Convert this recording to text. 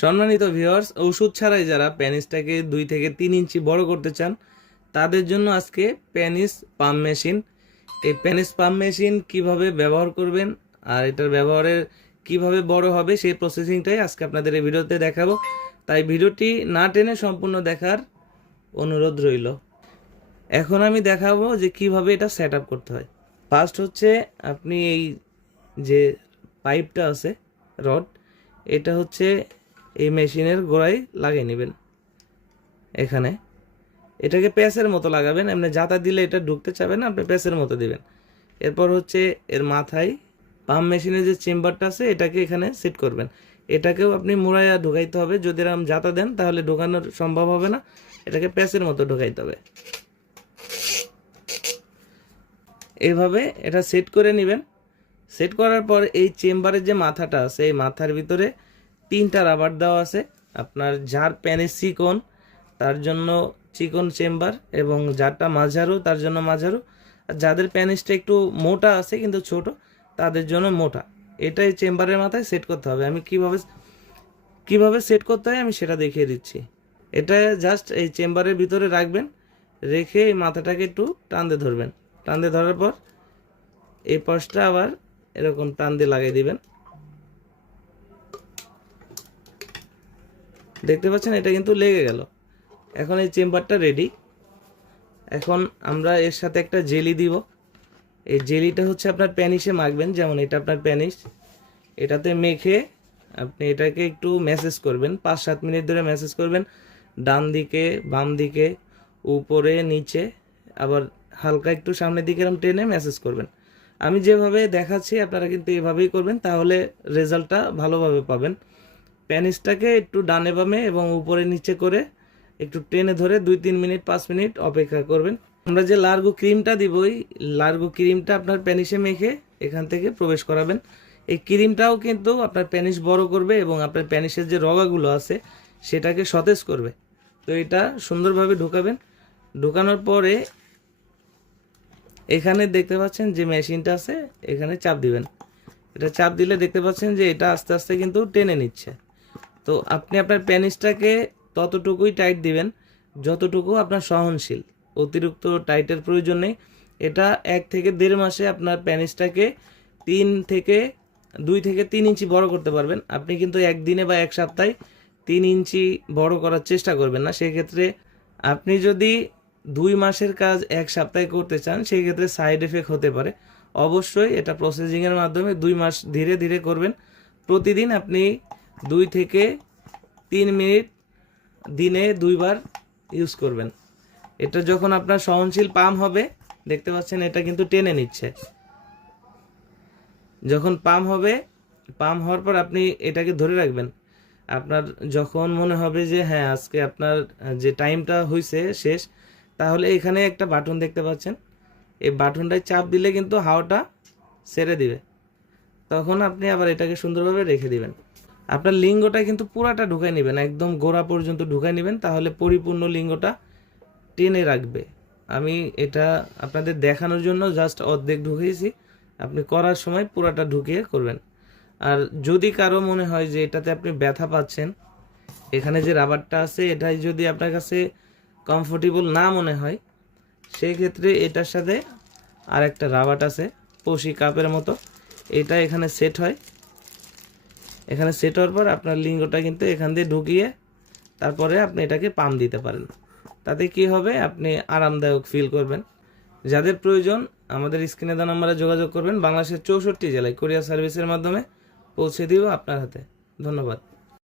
সম্মানিত ভিউয়ার্স, ওষুধ ছাড়াই যারা পেনিসটাকে 2 থেকে 3 ইঞ্চি বড় করতে চান তাদের জন্য আজকে পেনিস পাম্প মেশিন। এই পেনিস পাম্প মেশিন কিভাবে ব্যবহার করবেন আর এটার ব্যবহারের কিভাবে বড় হবে সেই প্রসেসিংটাই আজকে আপনাদের এই ভিডিওতে দেখাবো। তাই ভিডিওটি না টেনে সম্পূর্ণ দেখার অনুরোধ রইল। এখন আমি দেখাবো যে কিভাবে এটা সেট আপ করতে হয়। ফার্স্ট হচ্ছে আপনি এই যে পাইপটা আছে রড, এটা হচ্ছে এই মেশিনের গোড়ায় লাগিয়ে নেবেন। এখানে এটাকে প্যাচের মতো লাগাবেন, এমনি জাতা দিলে এটা ঢুকতে চাবে না, আপনি প্যাচের মতো দিবেন। এরপর হচ্ছে এর মাথায় পাম্প মেশিনের যে চেম্বারটা আছে এটাকে এখানে সেট করবেন। এটাকেও আপনি মুড়াইয়া ঢুকাইতে হবে, যদি এরকম জাতা দেন তাহলে ঢোকানোর সম্ভব হবে না, এটাকে প্যাচের মতো ঢুকাইতে হবে। এইভাবে এটা সেট করে নেবেন। সেট করার পর এই চেম্বারের যে মাথাটা আছে এই মাথার ভিতরে 3টা রাবার দেওয়া আছে। আপনার যার প্যানিস চিকন তার জন্য চিকন চেম্বার, এবং যারটা মাঝারু তার জন্য মাঝারু, আর যাদের প্যানিসটা একটু মোটা আছে কিন্তু ছোট তাদের জন্য মোটা। এটাই চেম্বারের মাথায় সেট করতে হবে। আমি কিভাবে সেট করতে হয় আমি সেটা দেখিয়ে দিচ্ছি। এটা জাস্ট এই চেম্বারের ভিতরে রাখবেন, রেখে এই মাথাটাকে একটু টান দিয়ে ধরবেন। টান দিয়ে ধরার পর এই পাশটা আবার এরকম টান দিয়ে লাগিয়ে দিবেন। দেখতে পাচ্ছেন এটা কিন্তু লেগে গেল। এখন এই চেম্বারটা রেডি। এখন আমরা এর সাথে একটা জেলি দিব। এই জেলিটা হচ্ছে আপনার প্যানিসে মাখবেন, যেমন এটা আপনার প্যানিস, এটাতে মেখে আপনি এটাকে একটু ম্যাসেজ করবেন, 5-7 মিনিট ধরে ম্যাসেজ করবেন। ডান দিকে, বাম দিকে, উপরে, নিচে, আবার হালকা একটু সামনের দিকে এরকম টেনে ম্যাসেজ করবেন। আমি যেভাবে দেখাচ্ছি আপনারা কিন্তু এভাবেই করবেন, তাহলে রেজাল্টটা ভালোভাবে পাবেন। প্যানিসটাকে একটু ডানে বামে এবং উপরে নিচে করে একটু টেনে ধরে 2-3 মিনিট 5 মিনিট অপেক্ষা করবেন। আমরা যে লার্গো ক্রিমটা দিব, ওই লার্গো ক্রিমটা আপনার প্যানিসে মেখে এখান থেকে প্রবেশ করাবেন। এই ক্রিমটাও কিন্তু আপনার প্যানিস বড় করবে এবং আপনার প্যানিসের যে রগাগুলো আছে সেটাকে সতেজ করবে। তো এটা সুন্দরভাবে ঢোকাবেন। ঢোকানোর পরে এখানে দেখতে পাচ্ছেন যে মেশিনটা আছে, এখানে চাপ দিবেন। এটা চাপ দিলে দেখতে পাচ্ছেন যে এটা আস্তে আস্তে কিন্তু টেনে নিচ্ছে। তো আপনি আপনার প্যানিসটাকে ততটুকুই টাইট দিবেন যতটুকু আপনার সহনশীল, অতিরিক্ত টাইটের প্রয়োজন নেই। এটা 1 থেকে 1.5 মাসে আপনার প্যানিসটাকে 2 থেকে 3 ইঞ্চি বড় করতে পারবেন। আপনি কিন্তু একদিনে বা 1 সপ্তাহে 3 ইঞ্চি বড় করার চেষ্টা করবেন না। সেক্ষেত্রে আপনি যদি 2 মাসের কাজ 1 সপ্তাহে করতে চান সেই ক্ষেত্রে সাইড এফেক্ট হতে পারে। অবশ্যই এটা প্রসেসিংয়ের মাধ্যমে 2 মাস ধীরে ধীরে করবেন। প্রতিদিন আপনি 2 থেকে 3 মিনিট দিনে 2 বার ইউজ করবেন। এটা যখন আপনার সহনশীল পাম্প হবে, দেখতে পাচ্ছেন এটা কিন্তু টেনে নিচ্ছে। যখন পাম্প হবে, পাম্প হওয়ার পর আপনি এটাকে ধরে রাখবেন। আপনার যখন মনে হবে যে হ্যাঁ আজকে আপনার যে টাইমটা হয়েছে শেষ, তাহলে এখানে একটা বাটন দেখতে পাচ্ছেন, এই বাটনটায় চাপ দিলে কিন্তু হাওয়াটা ছেড়ে দিবে। তখন আপনি আবার এটাকে সুন্দরভাবে রেখে দিবেন। আপনার লিঙ্গটা কিন্তু পুরাটা ঢুকাই নেবেন, একদম গোড়া পর্যন্ত ঢুকাই নেবেন, তাহলে পরিপূর্ণ লিঙ্গটা টেনে রাখবে। আমি এটা আপনাদের দেখানোর জন্য জাস্ট অর্ধেক ঢুকিয়েছি, আপনি করার সময় পুরাটা ঢুকিয়ে করবেন। আর যদি কারো মনে হয় যে এটাতে আপনি ব্যথা পাচ্ছেন, এখানে যে রাবারটা আছে এটাই যদি আপনার কাছে কমফোর্টেবল না মনে হয়, সেই ক্ষেত্রে এটার সাথে আর একটা রাবার আছে পশি কাপের মতো, এটা এখানে সেট হয়। এখানে সেট হওয়ার পর আপনার লিঙ্গটা কিন্তু এখান দিয়ে ঢুকিয়ে তারপরে আপনি এটাকে পাম্প দিতে পারেন। তাতে কি হবে, আপনি আরামদায়ক ফিল করবেন। যাদের প্রয়োজন আমাদের স্ক্রিনে দেওয়া নম্বরে যোগাযোগ করবেন। বাংলাদেশের 64 জেলায় কুরিয়ার সার্ভিসের মাধ্যমে পৌঁছে দিব আপনার হাতে। ধন্যবাদ।